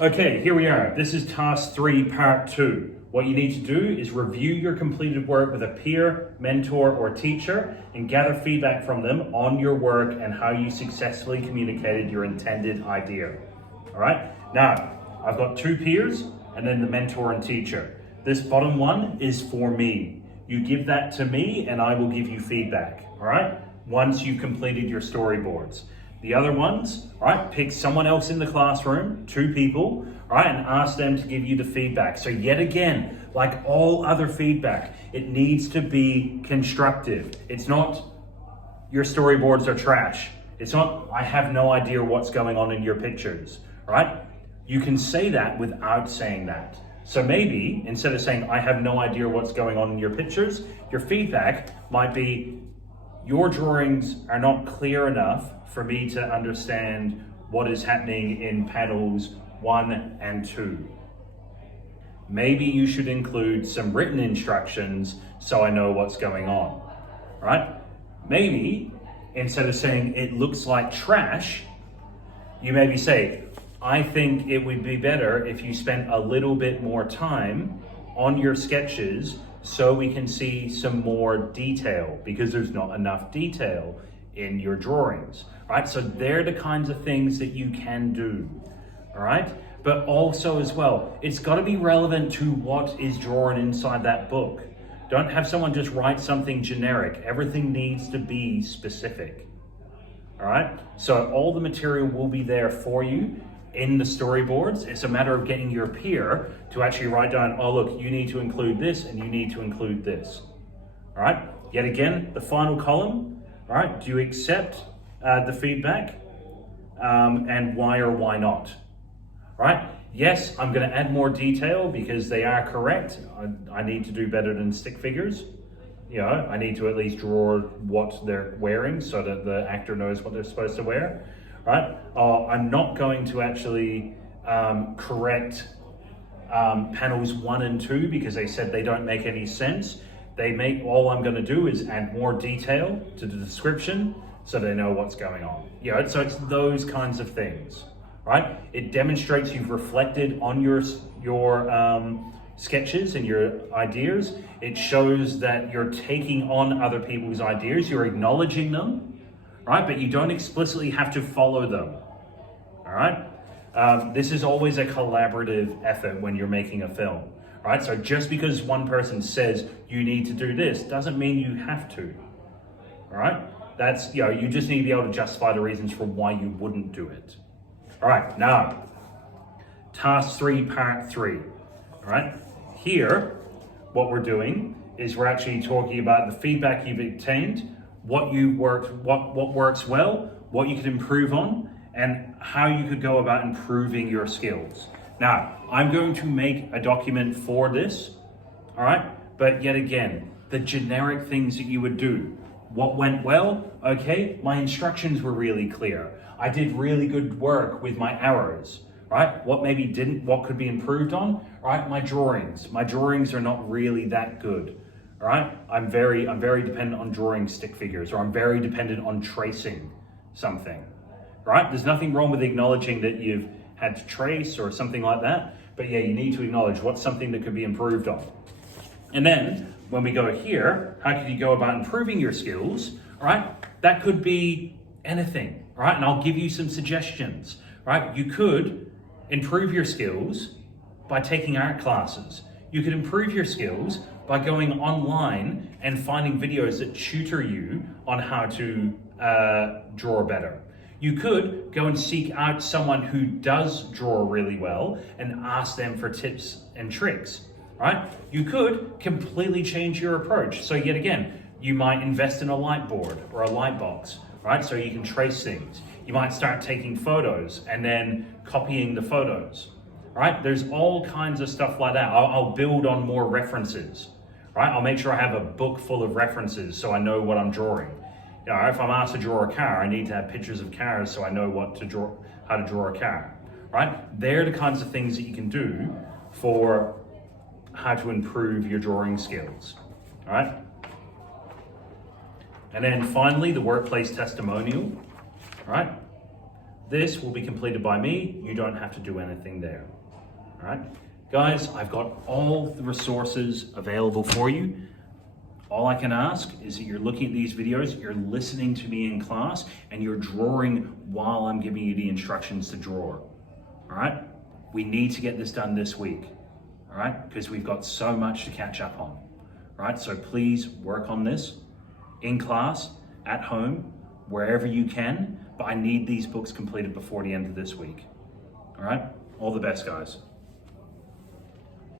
Okay, here we are. This is task 3, part 2. What you need to do is review your completed work with a peer, mentor, or teacher and gather feedback from them on your work and how you successfully communicated your intended idea. All right, now I've got 2 peers and then the mentor and teacher. This bottom one is for me. You give that to me and I will give you feedback, all right? Once you've completed your storyboards. The other ones, all right, pick someone else in the classroom, 2 people, all right, and ask them to give you the feedback. So yet again, like all other feedback, it needs to be constructive. It's not your storyboards are trash. It's not, I have no idea what's going on in your pictures, all right? You can say that without saying that. So maybe instead of saying, I have no idea what's going on in your pictures, your feedback might be, your drawings are not clear enough for me to understand what is happening in panels 1 and 2. Maybe you should include some written instructions so I know what's going on, right? Maybe instead of saying it looks like trash, you maybe say, I think it would be better if you spent a little bit more time on your sketches so we can see some more detail because there's not enough detail in your drawings, right? So they're the kinds of things that you can do, all right? But also as well, it's got to be relevant to what is drawn inside that book. Don't have someone just write something generic. Everything needs to be specific, all right? So all the material will be there for you in the storyboards. It's a matter of getting your peer to actually write down, oh look, you need to include this and you need to include this. All right, yet again, the final column, all right, do you accept the feedback and why or why not? All right, yes, I'm gonna add more detail because they are correct. I need to do better than stick figures. You know, I need to at least draw what they're wearing so that the actor knows what they're supposed to wear. Right? I'm not going to actually correct panels 1 and 2 because they said they don't make any sense. All I'm going to do is add more detail to the description so they know what's going on. You know, so it's those kinds of things, right? It demonstrates you've reflected on your sketches and your ideas. It shows that you're taking on other people's ideas, you're acknowledging them, right? But you don't explicitly have to follow them, all right? This is always a collaborative effort when you're making a film, right? So just because one person says you need to do this doesn't mean you have to, all right? That's, you know, you just need to be able to justify the reasons for why you wouldn't do it. All right, now, task 3, part 3, all right? Here, what we're doing is we're actually talking about the feedback you've obtained, what works well, what you could improve on, and how you could go about improving your skills. Now, I'm going to make a document for this, all right? But yet again, the generic things that you would do. What went well? Okay, my instructions were really clear. I did really good work with my arrows, right? What maybe didn't, what could be improved on, right? My drawings. My drawings are not really that good. All right, I'm very dependent on drawing stick figures, or I'm very dependent on tracing something, right? There's nothing wrong with acknowledging that you've had to trace or something like that, but yeah, you need to acknowledge what's something that could be improved on. And then when we go here, how could you go about improving your skills, all right? That could be anything, all right? And I'll give you some suggestions, right? You could improve your skills by taking art classes. You could improve your skills by going online and finding videos that tutor you on how to draw better. You could go and seek out someone who does draw really well and ask them for tips and tricks, right? You could completely change your approach. So yet again, you might invest in a light board or a light box, right? So you can trace things. You might start taking photos and then copying the photos, right? There's all kinds of stuff like that. I'll build on more references, right? I'll make sure I have a book full of references so I know what I'm drawing. You know, if I'm asked to draw a car, I need to have pictures of cars so I know how to draw a car, right? They're the kinds of things that you can do for how to improve your drawing skills, all right? And then finally, the workplace testimonial, all right? This will be completed by me. You don't have to do anything there. All right, guys, I've got all the resources available for you. All I can ask is that you're looking at these videos, you're listening to me in class, and you're drawing while I'm giving you the instructions to draw. All right, we need to get this done this week. All right, because we've got so much to catch up on. All right, so please work on this in class, at home, wherever you can, but I need these books completed before the end of this week. All right, all the best, guys.